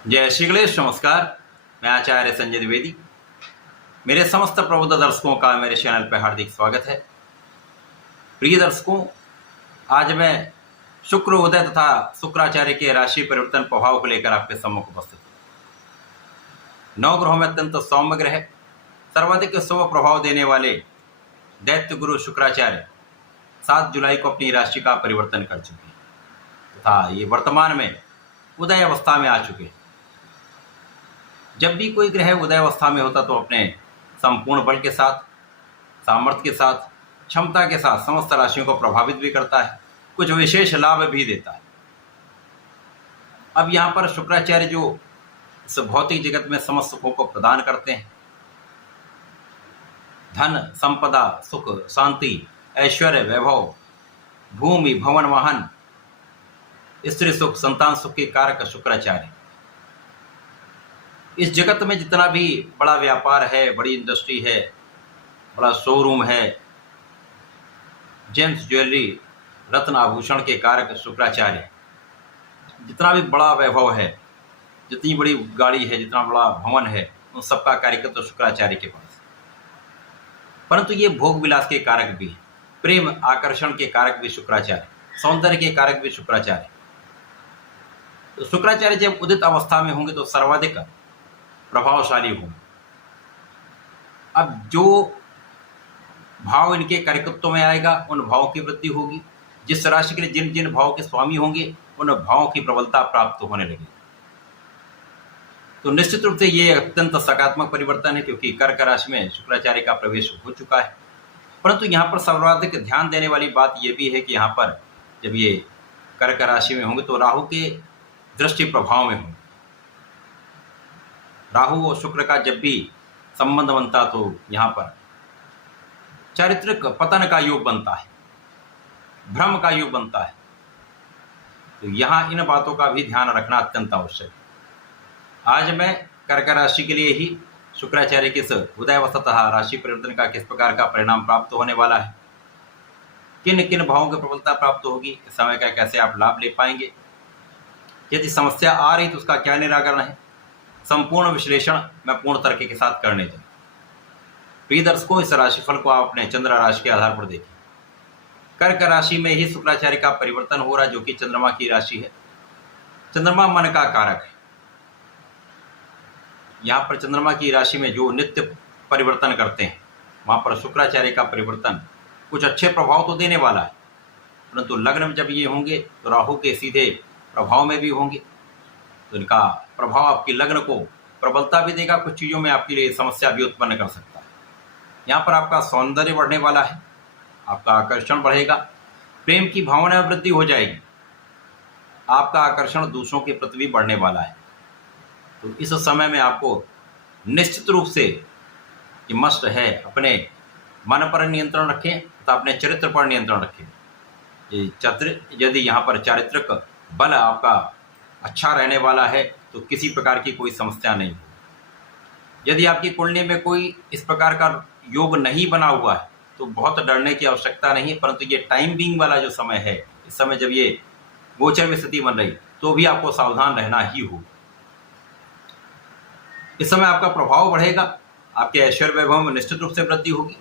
जय श्री गणेश। नमस्कार, मैं आचार्य संजय द्विवेदी। मेरे समस्त प्रबुद्ध दर्शकों का मेरे चैनल पर हार्दिक स्वागत है। प्रिय दर्शकों, आज मैं शुक्र उदय तथा शुक्राचार्य के राशि परिवर्तन प्रभाव को लेकर आपके सम्मुख उपस्थित हूँ। 9 ग्रहों में अत्यंत सौम्य ग्रह, सर्वाधिक शुभ प्रभाव देने वाले दैत्य गुरु शुक्राचार्य 7 जुलाई को अपनी राशि का परिवर्तन कर चुके हैं तथा ये वर्तमान में उदय अवस्था में आ चुके हैं। जब भी कोई ग्रह उदय अवस्था में होता तो अपने संपूर्ण बल के साथ, सामर्थ्य के साथ, क्षमता के साथ समस्त राशियों को प्रभावित भी करता है, कुछ विशेष लाभ भी देता है। अब यहाँ पर शुक्राचार्य जो इस भौतिक जगत में समस्त सुखों को प्रदान करते हैं, धन, संपदा, सुख, शांति, ऐश्वर्य, वैभव, भूमि, भवन, वाहन, स्त्री सुख, संतान सुख के कारक शुक्राचार्य। इस जगत में जितना भी बड़ा व्यापार है, बड़ी इंडस्ट्री है, बड़ा शोरूम है, जेम्स ज्वेलरी, रत्न आभूषण के कारक शुक्राचार्य। जितना भी बड़ा वैभव है, जितनी बड़ी गाड़ी है, जितना बड़ा भवन है, उन सबका कारक तो शुक्राचार्य के पास। परंतु ये भोग विलास के कारक भी है, प्रेम आकर्षण के कारक भी शुक्राचार्य, सौंदर्य के कारक भी शुक्राचार्य। तो शुक्राचार्य जब उदित अवस्था में होंगे तो सर्वाधिक प्रभावशाली होंगे। अब जो भाव इनके कारकत्व में आएगा उन भावों की वृद्धि होगी। जिस राशि के लिए जिन जिन भावों के स्वामी होंगे उन भावों की प्रबलता प्राप्त होने लगेगी। तो निश्चित रूप से ये अत्यंत सकारात्मक परिवर्तन है, क्योंकि कर्क राशि में शुक्राचार्य का प्रवेश हो चुका है। परंतु यहाँ पर सर्वाधिक ध्यान देने वाली बात यह भी है कि यहाँ पर जब ये कर्क राशि में होंगे तो राहु के दृष्टि प्रभाव में होंगे। राहु और शुक्र का जब भी संबंध बनता तो यहाँ पर चारित्रिक पतन का योग बनता है, भ्रम का योग बनता है। तो यहाँ इन बातों का भी ध्यान रखना अत्यंत आवश्यक है। आज मैं कर्क राशि के लिए ही शुक्राचार्य के उदय अवस्था तथा राशि परिवर्तन का किस प्रकार का परिणाम प्राप्त होने वाला है, किन किन भावों की प्रबलता प्राप्त होगी, इस समय का कैसे आप लाभ ले पाएंगे, यदि समस्या आ रही तो उसका क्या निराकरण है, संपूर्ण विश्लेषण मैं पूर्ण तर्क के साथ करने जा। प्रिय दर्शकों, इस राशिफल को आप अपने चंद्र राशि के आधार पर देखें। कर्क राशि में ही शुक्राचार्य का परिवर्तन हो रहा है, जो कि चंद्रमा की राशि है। चंद्रमा मन का कारक है। यहाँ पर चंद्रमा की राशि में जो नित्य परिवर्तन करते हैं, वहाँ पर शुक्राचार्य का परिवर्तन कुछ अच्छे प्रभाव तो देने वाला है। परंतु लग्न में जब ये होंगे तो राहु के सीधे प्रभाव में भी होंगे, तो इनका प्रभाव आपकी लग्न को प्रबलता भी देगा, कुछ चीज़ों में आपके लिए समस्या भी उत्पन्न कर सकता है। यहाँ पर आपका सौंदर्य बढ़ने वाला है, आपका आकर्षण बढ़ेगा, प्रेम की भावना में वृद्धि हो जाएगी, आपका आकर्षण दूसरों के प्रति भी बढ़ने वाला है। तो इस समय में आपको निश्चित रूप से ये मस्ट है अपने मन पर नियंत्रण रखें तथा अपने चरित्र पर नियंत्रण रखें। यदि यहाँ पर चारित्रिक बल आपका अच्छा रहने वाला है तो किसी प्रकार की कोई समस्या नहीं होगी। यदि आपकी कुंडली में कोई इस प्रकार का योग नहीं बना हुआ है तो बहुत डरने की आवश्यकता नहीं है। परंतु ये टाइम बीइंग वाला जो समय है, इस समय जब ये गोचर में स्थिति बन रही तो भी आपको सावधान रहना ही होगा। इस समय आपका प्रभाव बढ़ेगा, आपके ऐश्वर्य वैभव में निश्चित रूप से वृद्धि होगी,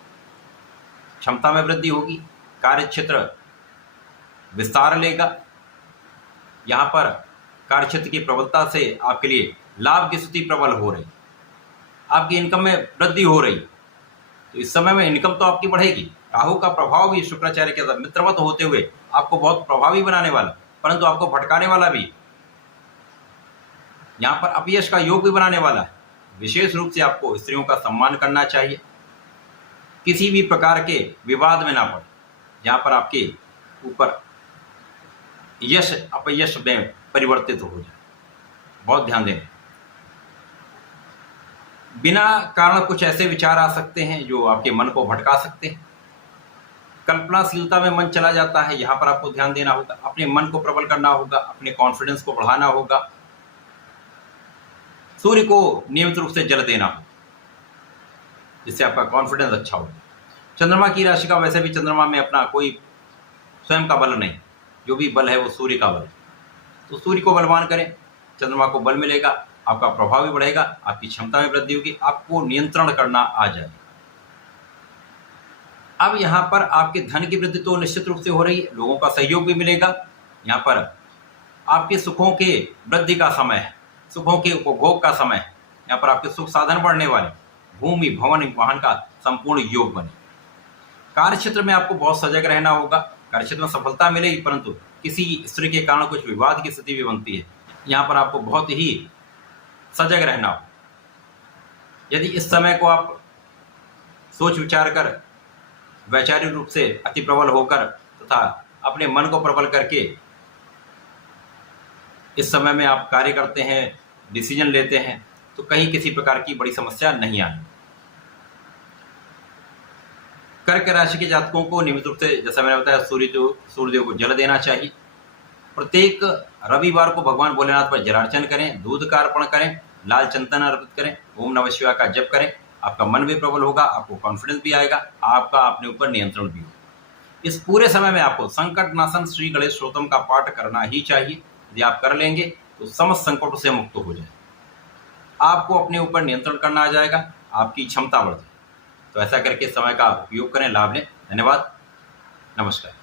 क्षमता में वृद्धि होगी, कार्य क्षेत्र विस्तार लेगा। यहाँ पर कार्य क्षेत्र की प्रबलता से आपके लिए लाभ की स्थिति प्रबल हो रही, आपकी इनकम में वृद्धि हो रही। तो इस समय में इनकम तो आपकी बढ़ेगी। राहु का प्रभाव भी शुक्राचार्य के साथ मित्रवत होते हुए आपको बहुत प्रभावी बनाने वाला, परंतु आपको भटकाने वाला भी, यहाँ पर अपयश का योग भी बनाने वाला है। विशेष रूप से आपको स्त्रियों का सम्मान करना चाहिए, किसी भी प्रकार के विवाद में ना पड़े, जहाँ पर आपके ऊपर यश अपयश में परिवर्तित हो जाए। बहुत ध्यान दें। बिना कारण कुछ ऐसे विचार आ सकते हैं जो आपके मन को भटका सकते हैं। कल्पनाशीलता में मन चला जाता है, यहाँ पर आपको ध्यान देना होगा। अपने मन को प्रबल करना होगा, अपने कॉन्फिडेंस को बढ़ाना होगा, सूर्य को नियमित रूप से जल देना होगा, जिससे आपका कॉन्फिडेंस अच्छा हो। चंद्रमा की राशि का वैसे भी चंद्रमा में अपना कोई स्वयं का बल नहीं, जो भी बल है वो सूर्य का बल है। तो सूर्य को बलवान करें, चंद्रमा को बल मिलेगा, आपका प्रभाव भी बढ़ेगा, आपकी क्षमता में वृद्धि होगी, आपको नियंत्रण करना आ जाएगा। अब यहाँ पर आपके धन की वृद्धि तो निश्चित रूप से हो रही है, लोगों का सहयोग भी मिलेगा। यहाँ पर आपके सुखों के वृद्धि का समय है, सुखों के उपभोग का समय है। यहाँ पर आपके सुख साधन बढ़ने वाले, भूमि भवन वाहन का संपूर्ण योग बने। कार्य क्षेत्र में आपको बहुत सजग रहना होगा। कार्य क्षेत्र में सफलता मिलेगी, परंतु किसी स्त्री के कारण कुछ विवाद की स्थिति भी बनती है। यहाँ पर आपको बहुत ही सजग रहना हो। यदि इस समय को आप सोच विचार कर वैचारिक रूप से अति प्रबल होकर तथा अपने मन को प्रबल करके इस समय में आप कार्य करते हैं, डिसीजन लेते हैं, तो कहीं किसी प्रकार की बड़ी समस्या नहीं आनी। कर्क राशि के जातकों को नियमित रूप से, जैसा मैंने बताया, सूर्यदेव को जल देना चाहिए। प्रत्येक रविवार को भगवान भोलेनाथ पर जलार्चन करें, दूध का अर्पण करें, लाल चंदन अर्पित करें, ओम नमः शिवाय का जप करें। आपका मन भी प्रबल होगा, आपको कॉन्फिडेंस भी आएगा, आपका अपने ऊपर नियंत्रण भी होगा। इस पूरे समय में आपको संकट नाशन श्री गणेश स्तोत्रम का पाठ करना ही चाहिए। यदि आप कर लेंगे तो समस्त संकटों से मुक्त हो जाए, आपको अपने ऊपर नियंत्रण करना आ जाएगा, आपकी क्षमता बढ़ जाएगी। तो ऐसा करके समय का उपयोग करें, लाभ लें। धन्यवाद, नमस्कार।